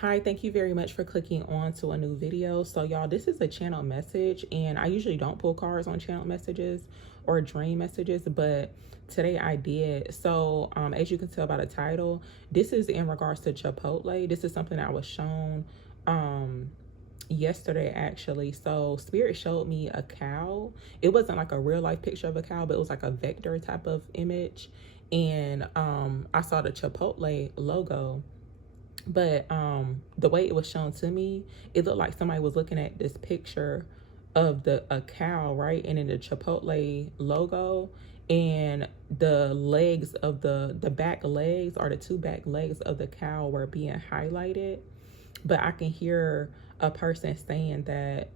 Hi, thank you very much for clicking on to a new video. So y'all, this is a channel message, and I usually don't pull cards on channel messages or dream messages, but today I did. So as you can tell by the title, this is in regards to Chipotle. This is something I was shown yesterday actually. So Spirit showed me a cow. It wasn't like a real life picture of a cow, but it was like a vector type of image. And I saw the Chipotle logo, but the way it was shown to me, it looked like somebody was looking at this picture of a cow, right? And in the Chipotle logo, and the legs of the back legs, or the two back legs of the cow, were being highlighted. But I can hear a person saying that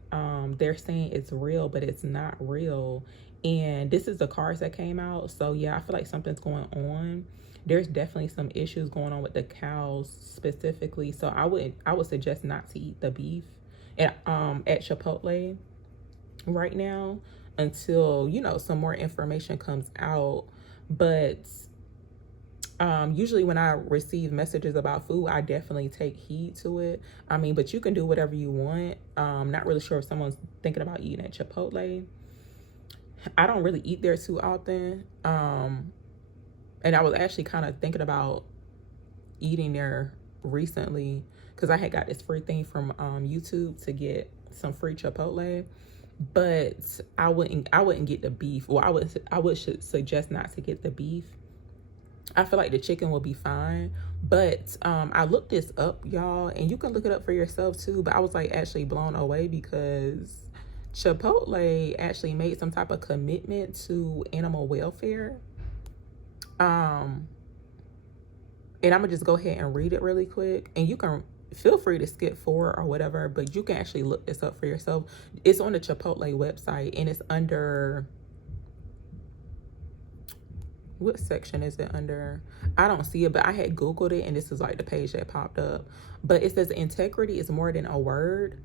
they're saying it's real, but it's not real. And this is the cards that came out. So yeah, I feel like something's going on. There's definitely some issues going on with the cows specifically. So I would suggest not to eat the beef at Chipotle right now until, you know, some more information comes out. But usually when I receive messages about food, I definitely take heed to it. I mean, but you can do whatever you want. Not really sure if someone's thinking about eating at Chipotle. I don't really eat there too often. And I was actually kind of thinking about eating there recently because I had got this free thing from YouTube to get some free Chipotle. But I wouldn't get the beef. Or I would suggest not to get the beef. I feel like the chicken will be fine. But I looked this up, y'all, and you can look it up for yourself too. But I was like actually blown away because Chipotle actually made some type of commitment to animal welfare. And I'm gonna just go ahead and read it really quick, and you can feel free to skip forward or whatever, but you can actually look this up for yourself. It's on the Chipotle website, and it's under, what section is it under? I don't see it, but I had Googled it, and this is like the page that popped up. But it says integrity is more than a word.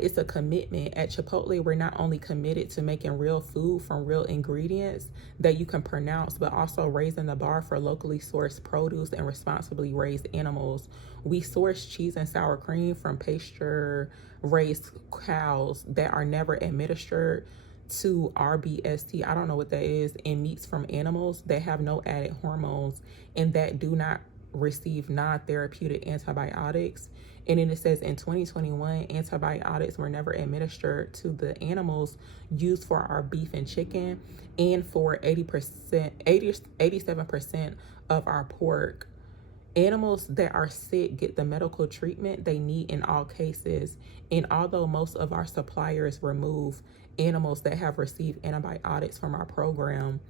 It's a commitment. At Chipotle, we're not only committed to making real food from real ingredients that you can pronounce, but also raising the bar for locally sourced produce and responsibly raised animals. We source cheese and sour cream from pasture-raised cows that are never administered to RBST, I don't know what that is, and meats from animals that have no added hormones and that do not receive non-therapeutic antibiotics. And then it says in 2021, antibiotics were never administered to the animals used for our beef and chicken, and for 87% of our pork. Animals that are sick get the medical treatment they need in all cases. And although most of our suppliers remove animals that have received antibiotics from our program,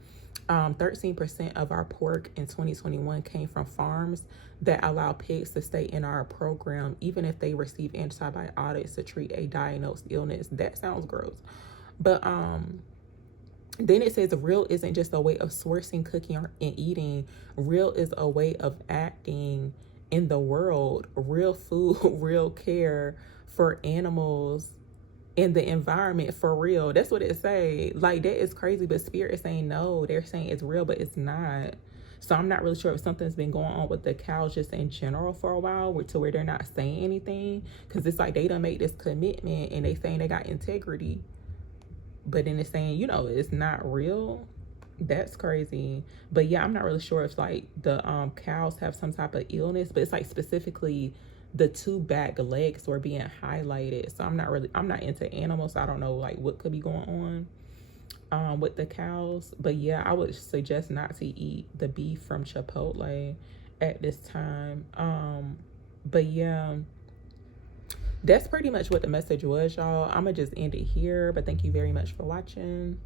13% of our pork in 2021 came from farms that allow pigs to stay in our program even if they receive antibiotics to treat a diagnosed illness. That sounds gross. But then it says real isn't just a way of sourcing, cooking, and eating. Real is a way of acting in the world. Real food, real care for animals in the environment, for real. That's what it say. Like, that is crazy, but Spirit is saying no. They're saying it's real, but it's not. So I'm not really sure if something's been going on with the cows just in general for a while, to where they're not saying anything, because it's like they done make this commitment and they saying they got integrity, but then it's saying, you know, it's not real. That's crazy. But yeah, I'm not really sure if like the cows have some type of illness, but it's like specifically the two back legs were being highlighted. So I'm not into animals, so I don't know like what could be going on with the cows. But yeah, I would suggest not to eat the beef from Chipotle at this time. But yeah, that's pretty much what the message was, y'all. I'm gonna just end it here, but thank you very much for watching.